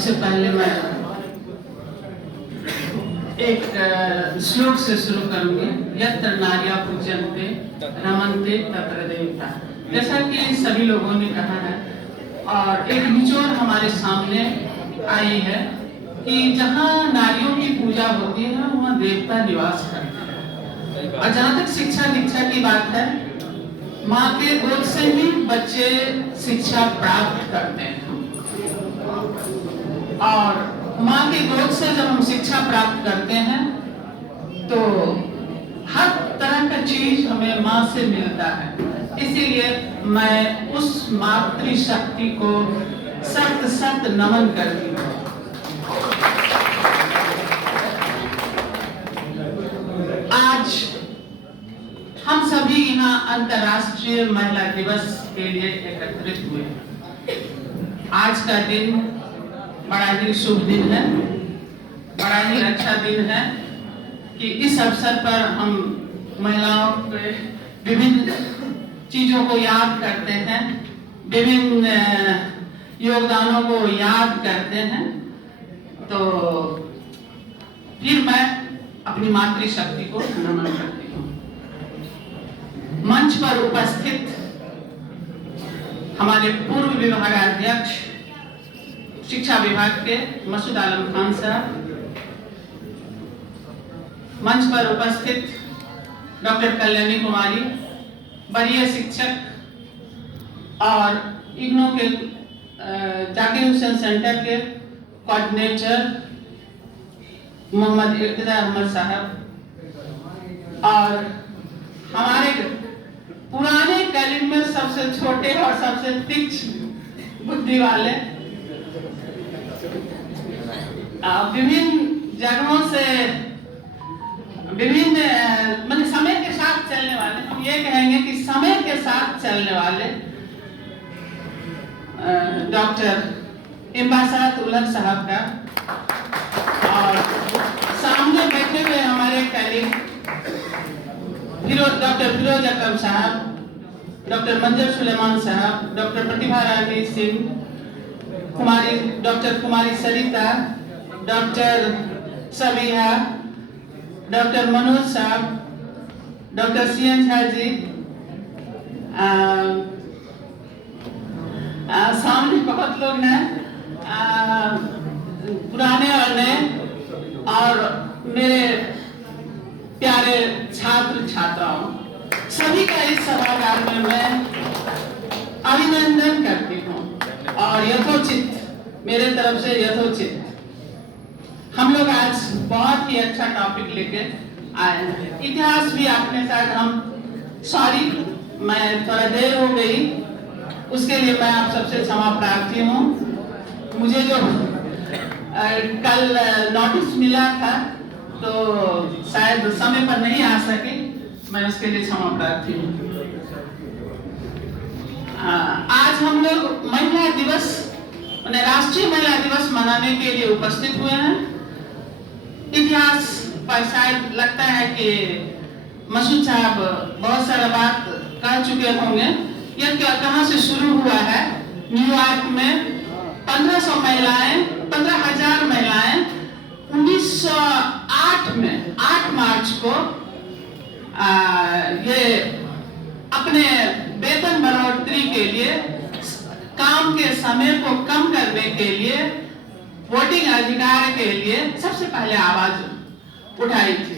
सबसे पहले मैं एक श्लोक से शुरू करूंगी। यत्र नार्या पूज्यन्ते रमन्ते तत्र देवता। जैसा कि सभी लोगों ने कहा है और एक निचोड़ हमारे सामने आई है कि जहाँ नारियों की पूजा होती है वहाँ देवता निवास करते हैं। और जहाँ तक शिक्षा दीक्षा की बात है, माँ के गोद से ही बच्चे शिक्षा प्राप्त करते हैं और माँ के गोद से जब हम शिक्षा प्राप्त करते हैं तो हर तरह का चीज हमें माँ से मिलता है। इसीलिए मैं उस मातृशक्ति को सत सत नमन करती हूँ। आज हम सभी यहाँ अंतर्राष्ट्रीय महिला दिवस के लिए एकत्रित हुए। आज का दिन बड़ा ही शुभ दिन है, बड़ा ही अच्छा दिन है कि इस अवसर पर हम महिलाओं के विभिन्न चीजों को याद करते हैं, विभिन्न योगदानों को याद करते हैं। तो फिर मैं अपनी मातृशक्ति को नमन करती हूँ। मंच पर उपस्थित हमारे पूर्व विभागाध्यक्ष शिक्षा विभाग के मसूद आलम खान साहब, मंच पर उपस्थित डॉक्टर कल्याणी कुमारी, वरीय शिक्षक और इग्नो के जाकिर हुसैन सेंटर के कोऑर्डिनेटर मोहम्मद इर्तिजा अहमद साहब और हमारे पुराने कलीग में सबसे छोटे और सबसे तीक्ष्ण बुद्धि वाले विभिन्न जगहों से विभिन्न मतलब समय के साथ चलने वाले, हम ये कहेंगे कि समय के साथ चलने वाले डॉक्टर इम्बासात उलग साहब का और सामने बैठे हुए हमारे कलीग डॉक्टर फिरोज अकरम साहब, डॉक्टर मंजर सुलेमान साहब, डॉक्टर प्रतिभा रानी सिंह, डॉक्टर कुमारी सरिता, डॉक्टर सबिहा, डॉक्टर मनोज साहब, डॉक्टर सीएन झा जी, सामने बहुत लोग हैं, पुराने और नए, और मेरे प्यारे छात्र छात्राओं, सभी का इस सभागार में मैं अभिनंदन करती हूँ और यथोचित मेरे तरफ से यथोचित हम लोग आज बहुत ही अच्छा टॉपिक लेके आए हैं। इतिहास भी आपने शायद सॉरी मैं थोड़ा देर हो गई, उसके लिए मैं आप सबसे क्षमा प्रार्थी हूँ। मुझे जो कल नोटिस मिला था तो शायद समय पर नहीं आ सके, मैं उसके लिए क्षमा प्रार्थी हूँ। आज हम लोग महिला दिवस राष्ट्रीय महिला दिवस मनाने के लिए उपस्थित हुए हैं। इतिहास पर शायद लगता है कि मसूद साहब बहुत सारा बात कह चुके होंगे। यह कहाँ से शुरू हुआ है? न्यूयॉर्क में 1500 महिलाएं, 15,000 महिलाएं 1908 में 8 मार्च को ये अपने वेतन बढ़ोतरी के लिए, काम के समय को कम करने के लिए, वोटिंग अधिकार के लिए सबसे पहले आवाज उठाई थी।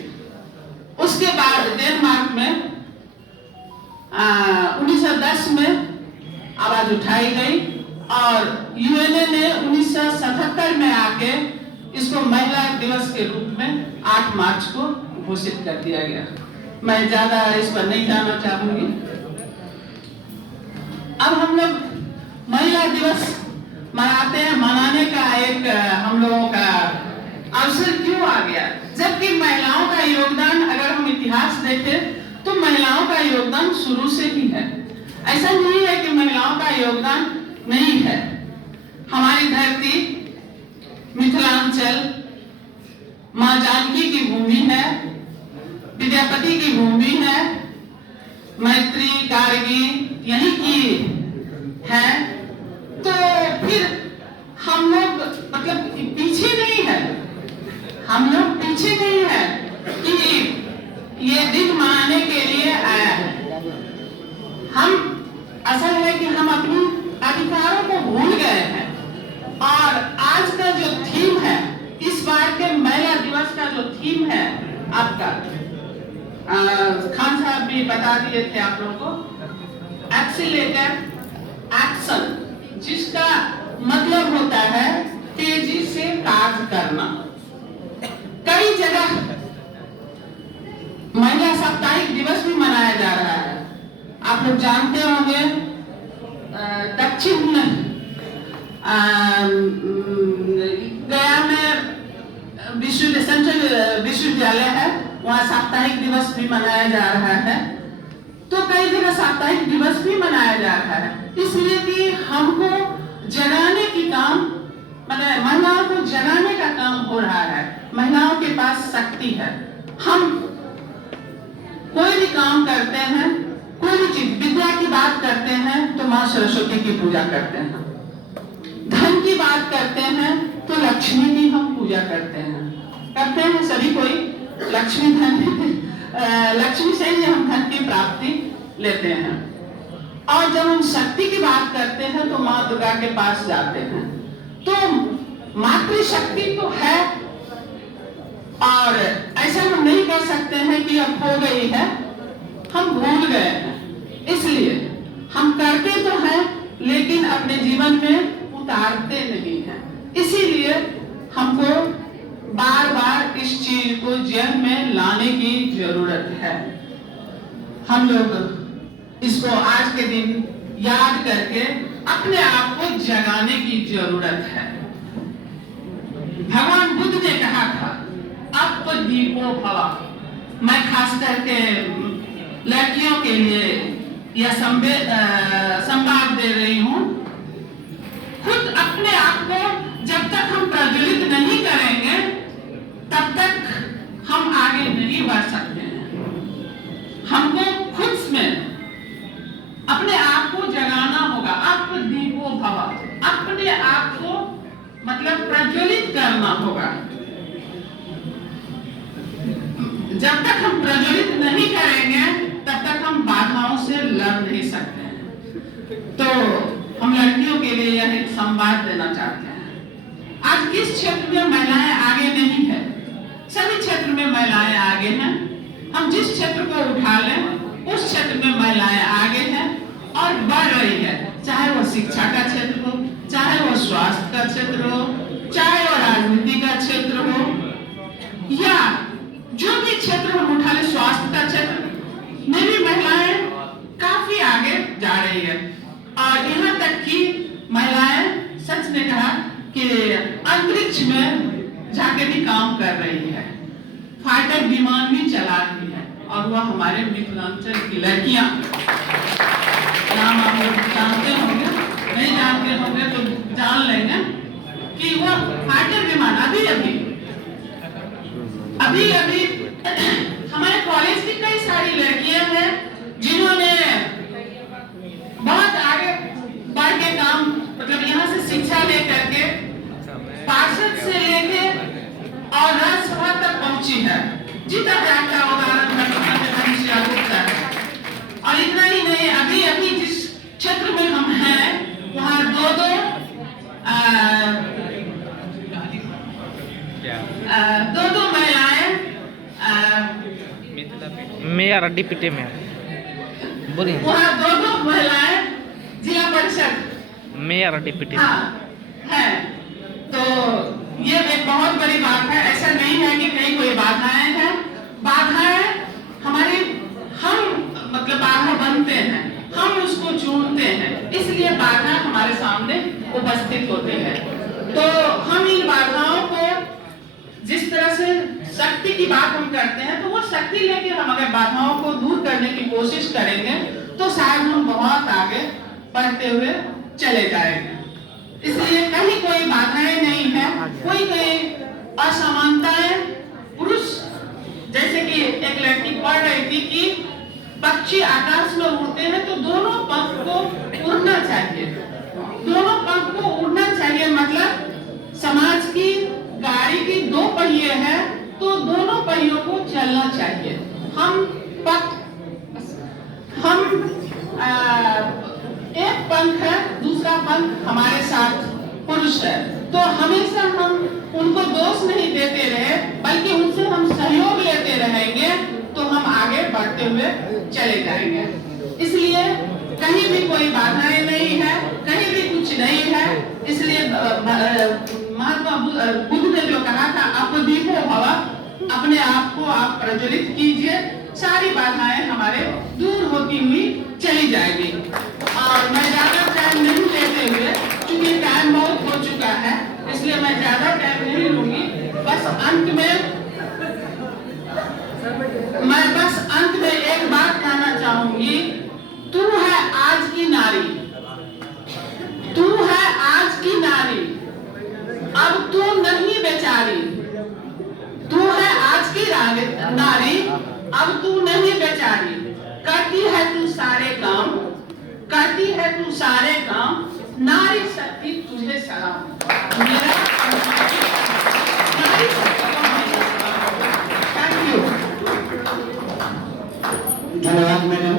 उसके बाद डेनमार्क में 1910 में आवाज उठाई गई और यूएनए ने 1977 में आके इसको महिला दिवस के रूप में 8 मार्च को घोषित कर दिया गया। मैं ज्यादा इस पर नहीं जाना चाहूंगी। अब हम लोग महिला दिवस मनाते हैं, मनाने का एक हम लोगों का अवसर क्यों आ गया? जबकि महिलाओं का योगदान अगर हम इतिहास देखें तो महिलाओं का योगदान शुरू से ही है। ऐसा नहीं है कि महिलाओं का योगदान नहीं है। हमारी धरती मिथिलांचल माँ जानकी की भूमि है, विद्यापति की भूमि है, मैत्री गार्गी यही की है। तो फिर हम लोग मतलब हम लोग पीछे नहीं है कि ये दिन मनाने के लिए आया है। हम असल है कि हम अपनी अधिकारों को भूल गए हैं। और आज का जो थीम है, इस बार के महिला दिवस का जो थीम है आपका, खान साहब भी बता दिए थे आप लोगों को, एक्सीलेटर एक्शन, जिसका मतलब होता है तेजी से कार्य करना। कई जगह महिला साप्ताहिक दिवस भी मनाया जा रहा है। आप लोग जानते होंगे दक्षिण गया में सेंट्रल विश्वविद्यालय है, वहाँ साप्ताहिक दिवस भी मनाया जा रहा है। तो कई जगह साप्ताहिक दिवस भी मनाया जा रहा है, इसलिए कि हमको जगाने की काम, मतलब महिलाओं को जगाने का काम हो रहा है। महिलाओं के पास शक्ति है। हम कोई भी काम करते हैं, कोई भी चीज, विद्या की बात करते हैं तो माँ सरस्वती की पूजा करते हैं, धन की बात करते हैं तो लक्ष्मी की हम पूजा करते हैं सभी कोई। लक्ष्मी धन लक्ष्मी से ही हम धन की प्राप्ति लेते हैं। और जब हम शक्ति की बात करते हैं तो माँ दुर्गा के पास जाते हैं। तो मातृशक्ति तो है, और ऐसा हम नहीं कर सकते हैं कि अब हो गई है, हम भूल गए हैं। इसलिए हम करते तो हैं लेकिन अपने जीवन में उतारते नहीं हैं। इसीलिए हमको बार बार इस चीज को जीवन में लाने की जरूरत है। हम लोग इसको आज के दिन याद करके अपने आप को जगाने की जरूरत है। भगवान बुद्ध ने कहा था, अब तो दीपो भवा। मैं खास करके लड़कियों के लिए यह संवाद दे रही हूँ। खुद अपने आप को जब तक हम प्रज्वलित नहीं करेंगे तब तक हम आगे नहीं बढ़ सकते हैं। हमको खुद में अपने आप को जगाना होगा। आप दीपो भवा, अपने आप को मतलब प्रज्वलित करना होगा। जब तक हम प्रज्वलित नहीं करेंगे तब तक हम बाधाओं से लड़ नहीं सकते हैं। तो हम लड़कियों के लिए यह एक संवाद देना चाहते हैं। आज किस क्षेत्र में महिलाएं आगे नहीं है? सभी क्षेत्र में महिलाएं आगे हैं। हम जिस क्षेत्र को उठा लें उस क्षेत्र में महिलाएं आगे हैं और बढ़ रही है। चाहे वो शिक्षा का क्षेत्र हो, चाहे वो स्वास्थ्य का क्षेत्र हो, चाहे वो राजनीति का क्षेत्र हो, या जो भी क्षेत्र हम उठा ले, स्वास्थ्य का क्षेत्र में भी महिलाएं काफी आगे जा रही है। और यहाँ तक कि महिलाएं, सच ने कहा कि अंतरिक्ष में जाके भी काम कर रही है, फाइटर विमान भी चला रही है, और वह हमारे मिथिलांचल की लड़कियां। नाम आप लोग जानते होंगे, नहीं जानते होंगे तो जान लेंगे कि वह फाइटर विमान अभी हमारे कॉलेज की कई सारी लड़कियां हैं जिन्होंने बहुत आगे बढ़ के काम, मतलब यहाँ से शिक्षा लेकर के पार्षद से लेके और राज्यसभा तक पहुंची है। जीता जागता उदाहरण है। और इतना ही नहीं, अभी जिस क्षेत्र में हम हैं वहाँ दो महिलाएं मेयर डिप्टी मेयर बोलिए। वहाँ दो महिलाएं जिला परिषद मेयर डिप्टी है। तो ये एक बहुत बड़ी बात है। ऐसा नहीं है कि कहीं कोई बाधाएं हैं। बाधाएं हमारी, हम मतलब बाधा बनते हैं, हम उसको चुनते हैं, इसलिए बाधा हमारे सामने उपस्थित होते हैं। तो हम इन बाधाओं को, जिस तरह से शक्ति की बात हम करते हैं, तो वो शक्ति लेके हम अगर बाधाओं को दूर करने की कोशिश करेंगे तो शायद हम बहुत आगे बढ़ते हुए चले जाएंगे। इसलिए कहीं कोई बाधाएं नहीं है, कोई असमानताएं। पुरुष, जैसे कि एक लड़की पढ़ रही थी कि पक्षी आकाश में उड़ते हैं तो दोनों पंख को उड़ना चाहिए, दोनों पंख को उड़ना चाहिए। मतलब समाज की गाड़ी की दो पहिए हैं पहियों को चलना चाहिए। एक पंख है, दूसरा पंख हमारे साथ पुरुष है, तो हमेशा हम उनको दोष नहीं देते रहे, बल्कि उनसे हम सहयोग लेते रहेंगे, तो हम आगे बढ़ते हुए चले जाएंगे। इसलिए कहीं भी कोई बाधाएं नहीं है, कहीं भी कुछ नहीं है। इसलिए महात्मा बुद्ध ने जो कहा था, अपदीपो भव, अपने आप को आप प्रज्वलित कीजिए, सारी बाधाएं हमारे दूर होती हुई चली जाएगी। और मैं ज्यादा टाइम नहीं लेते हुए, क्योंकि टाइम बहुत हो चुका है, इसलिए मैं ज्यादा टाइम नहीं लूंगी। बस अंत में एक बात कहना चाहूंगी, तू है आज की नारी, तू है आज की नारी, अब तू नहीं बेचारी। तू है आज की नारी, अब तू नहीं बेचारी। करती है तू सारे काम, करती है तू सारे काम, नारी शक्ति तुझे सलाम। मेरा नारी शक्ति को थैंक यू। धन्यवाद। मैंने